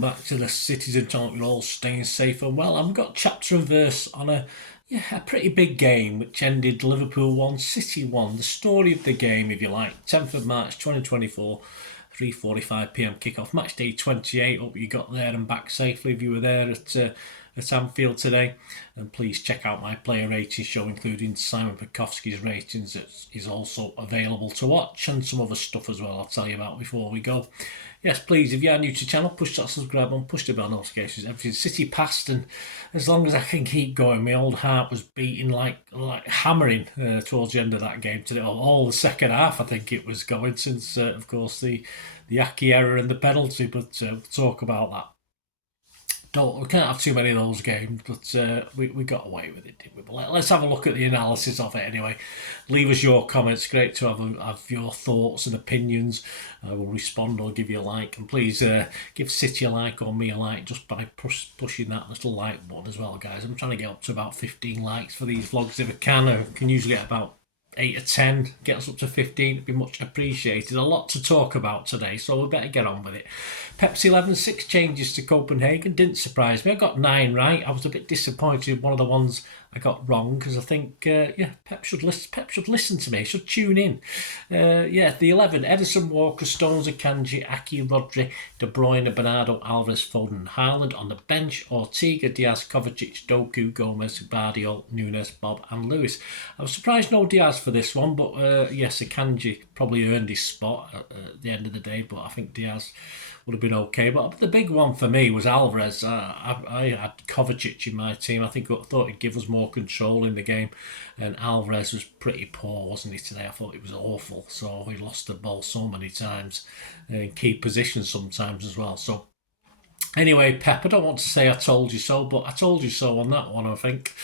welcome back to the Citizen Talk. You're all staying safe and well. I've got chapter and verse on a pretty big game which ended Liverpool 1, City 1. The story of the game, if you like, 10th of March 2024, 3:45 p.m. kickoff, match day 28. Hope you got there and back safely if you were there at Anfield today. And please check out my player ratings show, including Simon Pekowski's ratings, that is also available to watch, and some other stuff as well I'll tell you about before we go. Yes, please, if you are new to the channel, push that subscribe button, push the bell notifications. Everything City passed, and as long as I can keep going, my old heart was beating like hammering towards the end of that game today. All the second half, I think it was going, since of course the Aki error and the penalty. But we'll talk about that. We can't have too many of those games, but we got away with it, didn't we? But let's have a look at the analysis of it anyway. Leave us your comments. Great to have your thoughts and opinions. I will respond or give you a like. And please give City a like or me a like just by pushing that little like button as well, guys. I'm trying to get up to about 15 likes for these vlogs if I can. I can usually get about 8 or 10, get us up to 15, it'd be much appreciated. A lot to talk about today, so we better get on with it. Pepsi 11, 6 changes to Copenhagen, didn't surprise me. I got 9 right. I was a bit disappointed with one of the ones I got wrong, because I think, Pep should listen to me, should tune in. The 11, Edison, Walker, Stones, Akanji, Aki, Rodri, De Bruyne, Bernardo, Alvarez, Foden, Haaland. On the bench, Ortega, Diaz, Kovacic, Doku, Gomez, Bardiol, Nunes, Bob and Lewis. I was surprised no Diaz for this one, but yes, Akanji probably earned his spot at the end of the day, but I think Diaz would have been okay. But the big one for me was Alvarez. I had Kovacic in my team. I thought he'd give us more control in the game, and Alvarez was pretty poor, wasn't he, today? I thought it was awful. So he lost the ball so many times in key positions sometimes as well. So anyway, Pep, I don't want to say I told you so, but I told you so on that one, I think.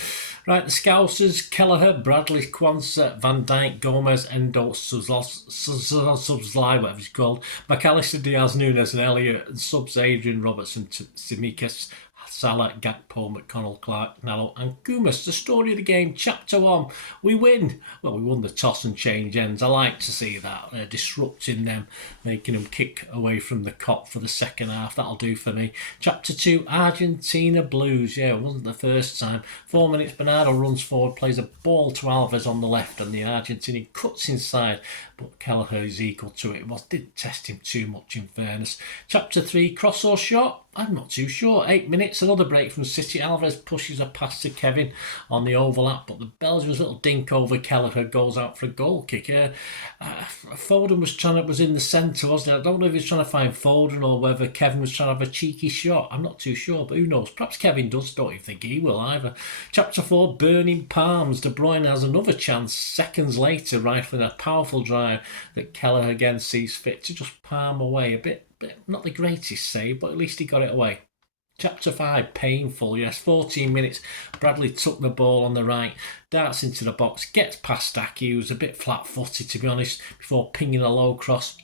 Right, the Scousers, Kelleher, Bradley, Kwanzaa, Van Dijk, Gomez, Endo, Subslai, whatever he's called, McAllister, Diaz, Nunes and Elliott, and subs Adrian, Robertson, Tsimikas, Salah, Gakpo, McConnell, Clark, Nallo and Kumas. The story of the game, chapter 1, we win. Well, we won the toss and change ends. I like to see that, disrupting them, making them kick away from the cop for the second half. That'll do for me. Chapter 2, Argentina Blues. Yeah, it wasn't the first time. 4 minutes, Bernardo runs forward, plays a ball to Alves on the left, and the Argentinian cuts inside, but Kelleher is equal to it. Didn't test him too much, in fairness. Chapter 3, cross or shot? I'm not too sure. 8 minutes, another break from City. Alvarez pushes a pass to Kevin on the overlap, but the Belgium's little dink over Kelleher goes out for a goal kick. Foden was in the centre, wasn't it? I don't know if he's trying to find Foden or whether Kevin was trying to have a cheeky shot. I'm not too sure, but who knows? Perhaps Kevin does. Don't you think he will either? Chapter 4, burning palms. De Bruyne has another chance seconds later, rifling a powerful drive that Kelleher again sees fit to just palm away a bit. Not the greatest save, but at least he got it away. Chapter 5, painful, yes, 14 minutes. Bradley took the ball on the right, darts into the box, gets past Aki, who's a bit flat-footed, to be honest, before pinging a low cross.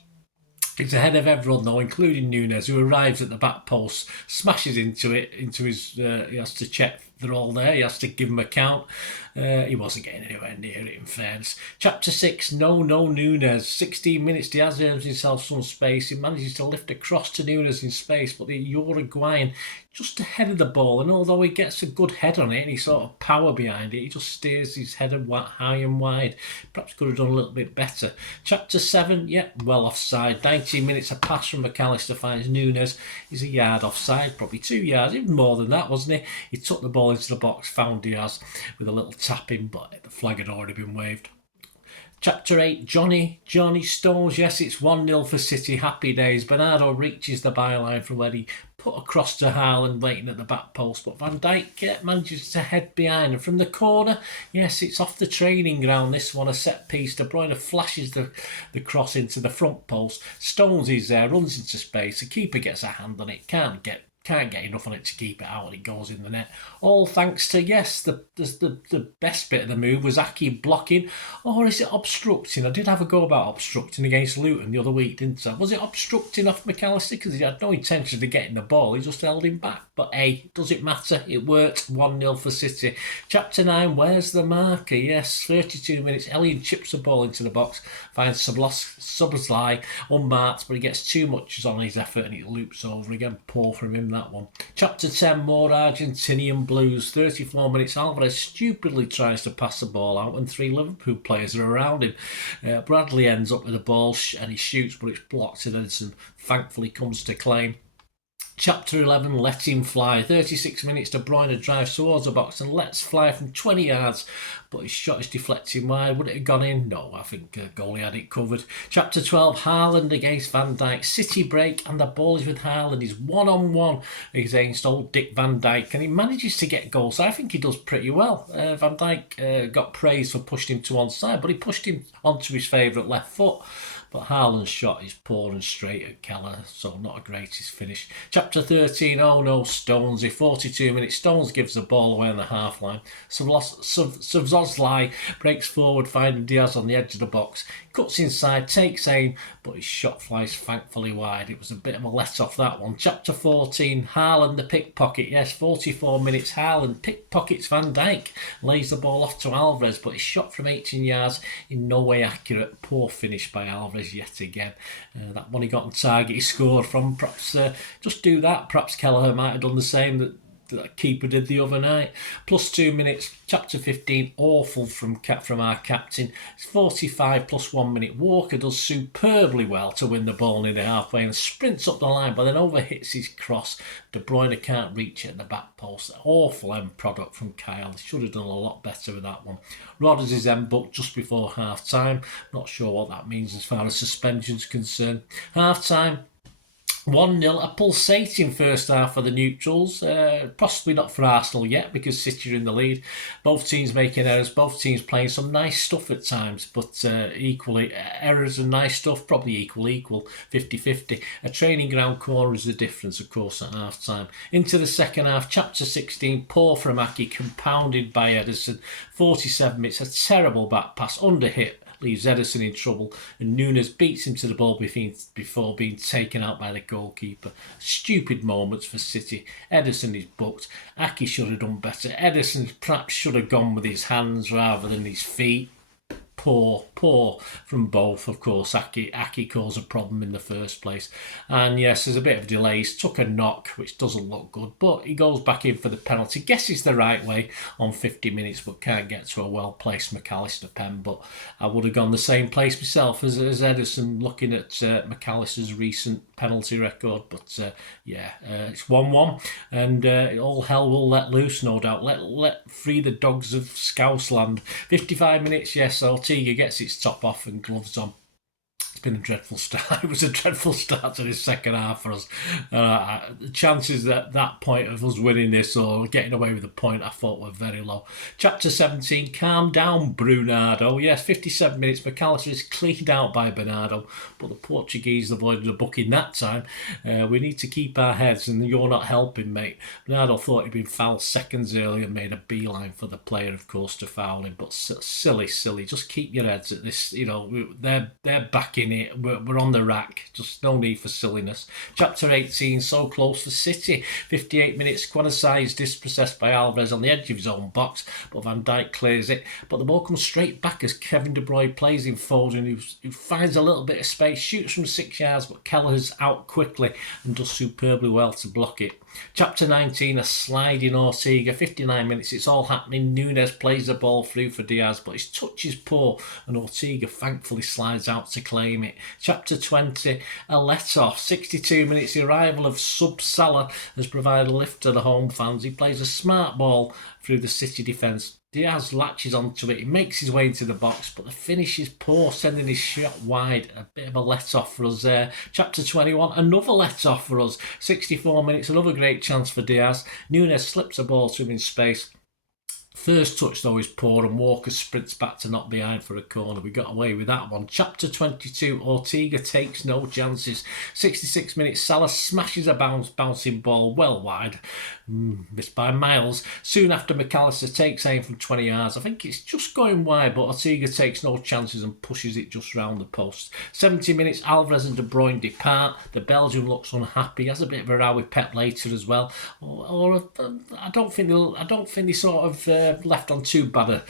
He's ahead of everyone, though, including Nunes, who arrives at the back post, smashes into his, he has to check they're all there, he has to give them a count. He wasn't getting anywhere near it, in fairness. Chapter 6, no Nunes. 16 minutes, Diaz earns himself some space. He manages to lift a cross to Nunes in space, but the Uruguayan just ahead of the ball, and although he gets a good head on it and he sort of power behind it, he just steers his head high and wide. Perhaps could have done a little bit better. Chapter 7, well offside. 19 minutes, a pass from McAllister finds Nunes. He's a yard offside, probably 2 yards, even more than that, wasn't he? He took the ball into the box, found Diaz with a little tapping, but the flag had already been waved. Chapter 8, Johnny Stones. Yes, it's 1-0 for City. Happy days. Bernardo reaches the byline from where he put across to Haaland waiting at the back post, but Van Dijk manages to head behind, and from the corner, yes, it's off the training ground, this one, a set piece. De Bruyne flashes the cross into the front post. Stones is there, runs into space, the keeper gets a hand on it, can't get can't get enough on it to keep it out, and it goes in the net. All thanks to, yes, the best bit of the move was Aki blocking, or is it obstructing? I did have a go about obstructing against Luton the other week, didn't I? Was it obstructing off McAllister? Because he had no intention of getting the ball, he just held him back. But hey, does it matter? It worked. 1-0 for City. Chapter 9, where's the marker? Yes, 32 minutes. Elliot chips the ball into the box, finds Szoboszlai unmarked, but he gets too much on his effort and it loops over again. Poor from him, that one. Chapter 10, more Argentinian blues. 34 minutes. Alvarez stupidly tries to pass the ball out and 3 Liverpool players are around him. Bradley ends up with the ball and he shoots, but it's blocked, and Edison thankfully comes to claim. Chapter 11, let him fly. 36 minutes, De Bruyne drives towards the box and lets fly from 20 yards, but his shot is deflecting wide. Would it have gone in? No, I think goalie had it covered. Chapter 12, Haaland against Van Dijk. City break and the ball is with Haaland. He's one-on-one against old Dick Van Dijk and he manages to get goals. I think he does pretty well. Van Dijk got praised for pushing him to one side, but he pushed him onto his favourite left foot. But Haaland's shot is poor and straight at Keller, so not a greatest finish. Chapter 13, oh no, Stonesy. 42 minutes, Stones gives the ball away on the half-line. Szoboszlai breaks forward, finding Diaz on the edge of the box. Cuts inside, takes aim, but his shot flies thankfully wide. It was a bit of a let-off, that one. Chapter 14, Haaland the pickpocket. Yes, 44 minutes, Haaland pickpockets Van Dijk. Lays the ball off to Alvarez, but his shot from 18 yards in no way accurate. Poor finish by Alvarez yet again. That one he got on target, he scored from. Perhaps just do that. Perhaps Kelleher might have done the same that keeper did the other night. Plus 2 minutes. Chapter 15, awful from our captain. It's 45 plus 1 minute. Walker does superbly well to win the ball near the halfway and sprints up the line, but then overhits his cross. De Bruyne can't reach it at the back post. Awful end product from Kyle. He should have done a lot better with that one. Rodgers is then booked just before half time. Not sure what that means as far as suspension's concerned. Half time, 1-0, a pulsating first half for the neutrals. Possibly not for Arsenal yet because City are in the lead. Both teams making errors, both teams playing some nice stuff at times, but equally errors and nice stuff, probably equal, 50-50. A training ground corner is the difference, of course, at half time. Into the second half, chapter 16, poor from Aki, compounded by Edison. 47 minutes, a terrible back pass, under hit, leaves Edison in trouble, and Nunes beats him to the ball before being taken out by the goalkeeper. Stupid moments for City. Edison is booked. Aki should have done better. Edison perhaps should have gone with his hands rather than his feet. Poor from both, of course. Aki caused a problem in the first place. And yes, there's a bit of delays. Took a knock, which doesn't look good, but he goes back in for the penalty. Guesses the right way on 50 minutes, but can't get to a well-placed McAllister pen. But I would have gone the same place myself as Edison, looking at McAllister's recent penalty record. But it's 1-1, and all hell will let loose, no doubt. Let free the dogs of Scousland. 55 minutes, yes, Ortega gets its top off and gloves on. It's been a dreadful start. It was a dreadful start to this second half for us. The chances at that point of us winning this or getting away with a point, I thought were very low. Chapter 17, calm down, Bernardo. Yes, 57 minutes. McAllister is cleaned out by Bernardo, but the Portuguese avoided a booking that time. We need to keep our heads, and you're not helping, mate. Bernardo thought he'd been fouled seconds earlier and made a beeline for the player, of course, to foul him. But silly. Just keep your heads at this. You know, they're backing it. We're on the rack. Just no need for silliness. Chapter 18, so close for City. 58 minutes. Quanasai is dispossessed by Alvarez on the edge of his own box, but Van Dijk clears it. But the ball comes straight back as Kevin De Bruyne plays in Foden, who finds a little bit of space, shoots from 6 yards, but Kelleher's out quickly and does superbly well to block it. Chapter 19, a sliding Ortega. 59 minutes, it's all happening. Nunes plays the ball through for Diaz, but his touch is poor and Ortega thankfully slides out to claim it. Chapter 20, a let-off. 62 minutes, the arrival of Szoboszlai has provided a lift to the home fans. He plays a smart ball through the City defence. Diaz latches onto it, he makes his way into the box, but the finish is poor, sending his shot wide. A bit of a let-off for us there. Chapter 21, another let-off for us. 64 minutes, another great chance for Diaz. Nunes slips a ball to him in space. First touch, though, is poor, and Walker sprints back to knock behind for a corner. We got away with that one. Chapter 22, Ortega takes no chances. 66 minutes, Salah smashes a bouncing ball well wide. Missed by miles. Soon after, McAllister takes aim from 20 yards. I think it's just going wide, but Ortega takes no chances and pushes it just round the post. 70 minutes, Alvarez and De Bruyne depart. The Belgian looks unhappy. Has a bit of a row with Pep later as well. I don't think they sort of left on too bad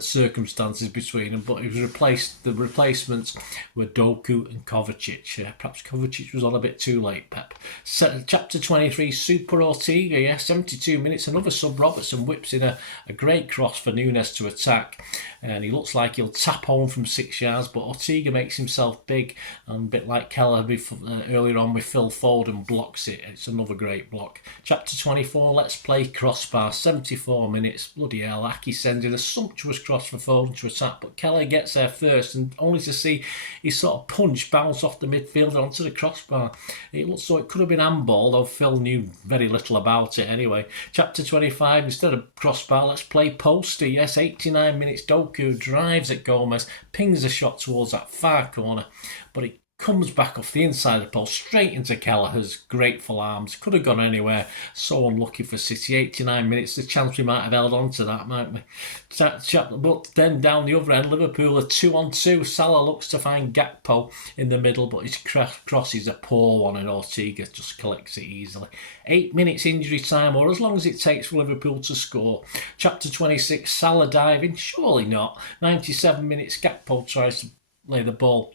circumstances between them, but it was replaced. The replacements were Doku and Kovacic. Perhaps Kovacic was on a bit too late, Pep. Chapter 23, Super Ortega. 72 minutes, another sub. Robertson whips in a great cross for Nunes to attack, and he looks like he'll tap home from 6 yards, but Ortega makes himself big, and a bit like Keller earlier on with Phil Foden, blocks it. It's another great block. Chapter 24, let's play crossbar. 74 minutes, bloody hell, Aki sends in a sumptuous cross for Foden to attack, but Keller gets there first, and only to see his sort of punch bounce off the midfielder onto the crossbar. It looks so it could have been handball, though Phil knew very little about it anyway. Chapter 25, instead of crossbar, let's play poster. Yes, 89 minutes, Doku drives at Gomez, pings a shot towards that far corner, but it comes back off the inside of the post, straight into Kelleher's grateful arms. Could have gone anywhere. So unlucky for City. 89 minutes, the chance we might have held on to that, mightn't we? But then down the other end, Liverpool are 2-on-2. Salah looks to find Gakpo in the middle, but his cross is a poor one, and Ortega just collects it easily. 8 minutes injury time, or as long as it takes for Liverpool to score. Chapter 26, Salah diving? Surely not. 97 minutes, Gakpo tries to lay the ball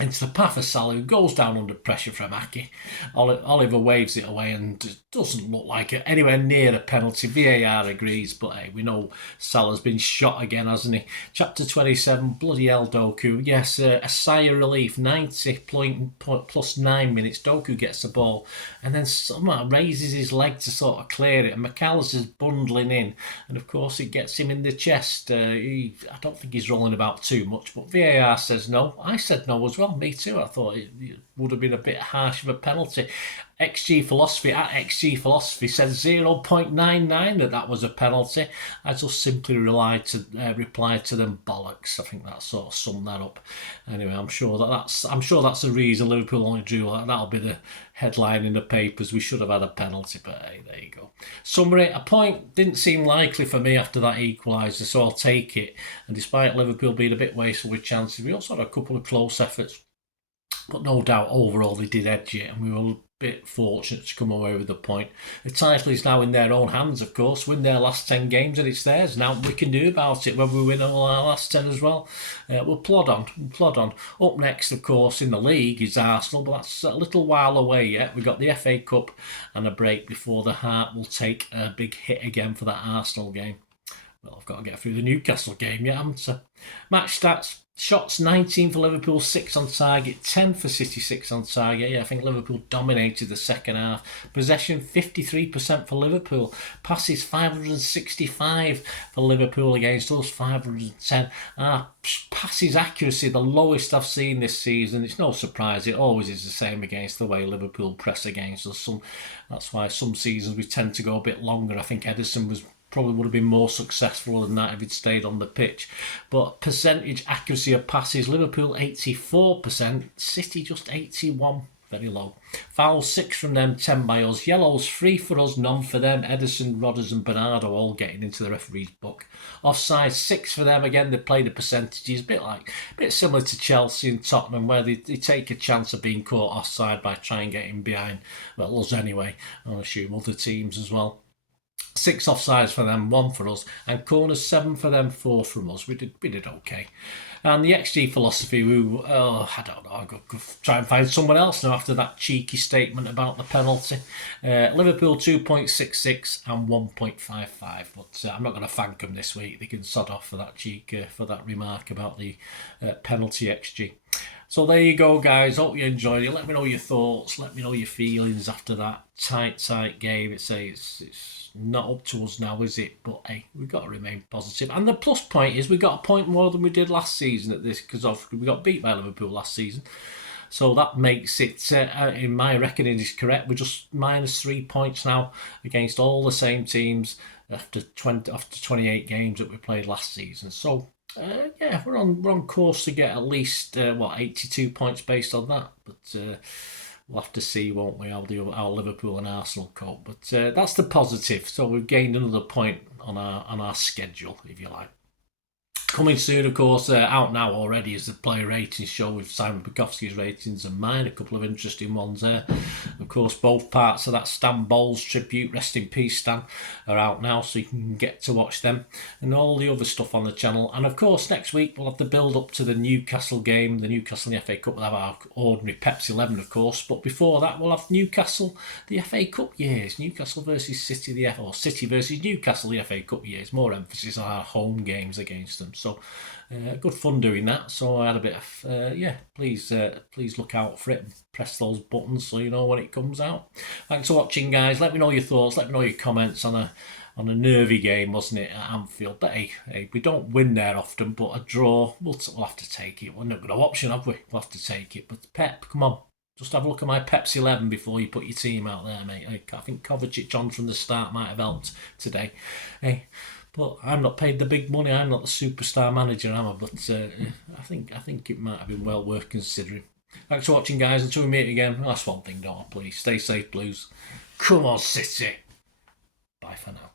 into the path of Salah, who goes down under pressure from Aki. Oliver waves it away and doesn't look like it anywhere near a penalty. VAR agrees, but hey, we know Salah's been shot again, hasn't he? Chapter 27, bloody hell, Doku. Yes, a sigh of relief. 90 plus 9 minutes. Doku gets the ball and then somehow raises his leg to sort of clear it, and McAllister's bundling in, and of course it gets him in the chest. I don't think he's rolling about too much, but VAR says no. I said no as well. Me too. I thought it would have been a bit harsh of a penalty. XG Philosophy said 0.99 that was a penalty. I just simply replied to them bollocks. I think that sort of summed that up. Anyway, I'm sure that's the reason Liverpool only drew that. That'll be the headline in the papers. We should have had a penalty, but hey, there you go. Summary: a point didn't seem likely for me after that equaliser, so I'll take it. And despite Liverpool being a bit wasteful with chances, we also had a couple of close efforts. But no doubt, overall, they did edge it, and we were a bit fortunate to come away with the point. The title is now in their own hands, of course. Win their last 10 games, and it's theirs. Now we can do about it when we win all our last 10 as well. We'll plod on. Up next, of course, in the league is Arsenal, but that's a little while away yet. We've got the FA Cup and a break before the heart will take a big hit again for that Arsenal game. Well, I've got to get through the Newcastle game yet, haven't I? Match stats. Shots 19 for Liverpool, 6 on target, 10 for City, 6 on target. Yeah, I think Liverpool dominated the second half. Possession 53% for Liverpool. Passes 565 for Liverpool against us, 510. Passes accuracy, the lowest I've seen this season. It's no surprise, it always is the same against the way Liverpool press against us. That's why some seasons we tend to go a bit longer. I think Ederson probably would have been more successful than that if he'd stayed on the pitch. But percentage accuracy of passes, Liverpool 84%, City just 81%, very low. Fouls 6 from them, 10 by us. Yellows 3 for us, none for them. Ederson, Rodgers and Bernardo all getting into the referee's book. Offside 6 for them, again they play the percentages, a bit similar to Chelsea and Tottenham, where they take a chance of being caught offside by trying getting behind, well, us anyway, I assume other teams as well. 6 offsides for them, 1 for us, and corners 7 for them, 4 from us. We did okay. And the XG Philosophy, I don't know, I'll go try and find someone else now after that cheeky statement about the penalty. Liverpool 2.66 and 1.55, but I'm not going to thank them this week. They can sod off for that for that remark about the penalty XG. So there you go, guys. Hope you enjoyed it. Let me know your thoughts. Let me know your feelings after that tight game. It's not up to us now, is it? But hey, we've got to remain positive. And the plus point is we got a point more than we did last season at this, because we got beat by Liverpool last season. So that makes it, in my reckoning, is correct. We're just minus 3 points now against all the same teams after 28 games that we played last season. So yeah, we're on course to get at least 82 points based on that. But we'll have to see, won't we, how Liverpool and Arsenal cope. But that's the positive. So we've gained another point on our schedule, if you like. Coming soon, of course, out now already is the player ratings show with Simon Bukowski's ratings and mine. A couple of interesting ones there. Of course, both parts of that Stan Bowles tribute, rest in peace Stan, are out now, so you can get to watch them. And all the other stuff on the channel. And of course, next week we'll have the build up to the Newcastle game, the Newcastle and the FA Cup. We'll have our ordinary Pepsi 11, of course. But before that, we'll have Newcastle, the FA Cup years. Newcastle versus City, or City versus Newcastle, the FA Cup years. More emphasis on our home games against them. So good fun doing that. So I had a bit of please look out for it and press those buttons so you know when it comes out. Thanks for watching, guys. Let me know your thoughts, let me know your comments on a nervy game, wasn't it, at Anfield? But hey, we don't win there often, but a draw, we'll have to take it. We're not got no option, have we? We'll have to take it. But Pep, come on, just have a look at my Pepsi 11 before you put your team out there, mate. I think Kovacic on from the start might have helped today. Hey, but I'm not paid the big money. I'm not the superstar manager, am I? But I think it might have been well worth considering. Thanks for watching, guys. Until we meet again, last one thing, don't I, please. Stay safe, Blues. Come on, City. Bye for now.